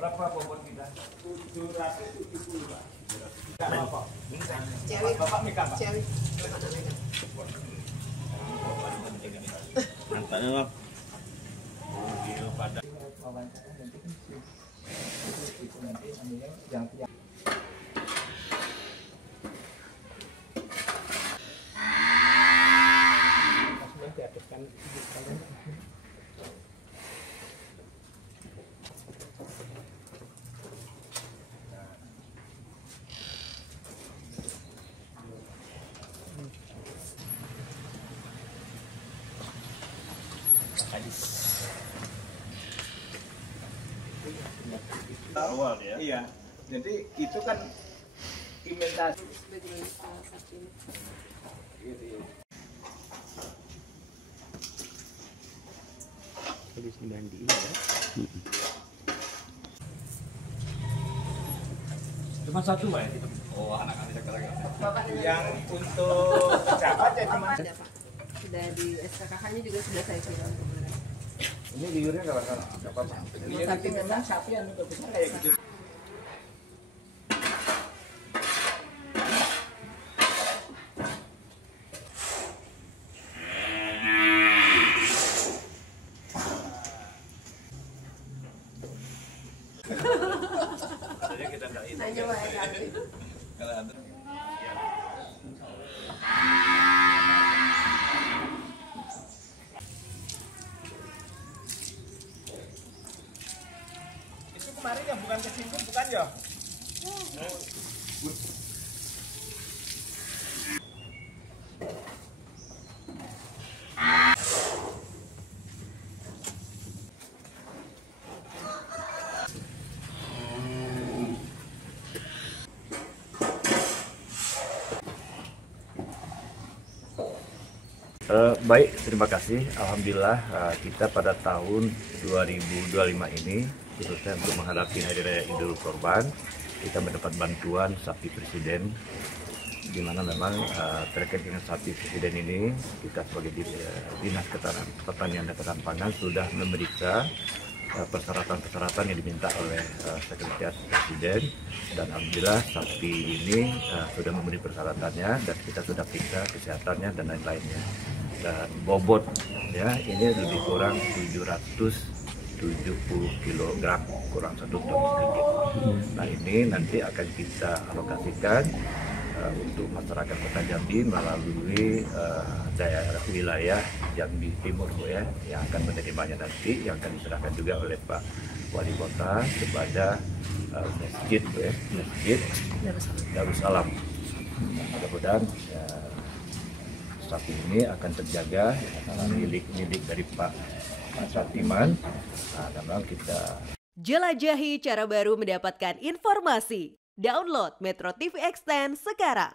Berapa bobot kita? 770 Pak. Bapak. Cewek. Bapak nikah Pak. Cewek. Mana megang? Mantapnya Bang. Pada Wawancara nanti kan itu nanti yang diadukkan awal ya. Iya. Jadi itu kan imitasi. Bagaimana saat ini? Habis dimandiin ya. Cuma satu Pak ya? Oh, anak-anak sekarang. Bapak Yang untuk siapa aja cuma ada Pak. Sudah di SKKH-nya juga sudah saya kirim kemarin. ini liurnya nggak bakal apa-apa. Liur Sapi itu memang sapi yang untuk besar kayak gitu. Katanya kita enggak ini. Nanya Pak ya. Kalau ada Itu kemarin yang bukan kesinggung bukan ya? Baik, terima kasih. Alhamdulillah kita pada tahun 2025 ini, khususnya untuk menghadapi Hari Raya Idul Kurban, kita mendapat bantuan sapi presiden, di mana memang terkait dengan sapi presiden ini, kita sebagai Dinas Pertanian dan Ketahanan Pangan sudah memeriksa persyaratan-persyaratan yang diminta oleh Sekretariat Presiden, dan alhamdulillah sapi ini sudah memenuhi persyaratannya dan kita sudah periksa kesehatannya dan lain-lainnya. Dan bobot ya ini lebih kurang 770 kg, kurang 1 ton sedikit. Nah ini nanti akan kita alokasikan untuk masyarakat Kota Jambi melalui daerah wilayah Jambi Timur ya, yang akan menerimanya nanti, yang akan diserahkan juga oleh Pak Wali Kota kepada masjid ya, Masjid Darussalam. Mudah-mudahan sapi ini akan terjaga karena milik dari Pak Satiman. Nah, memang kita jelajahi cara baru mendapatkan informasi. Download Metro TV Extend sekarang.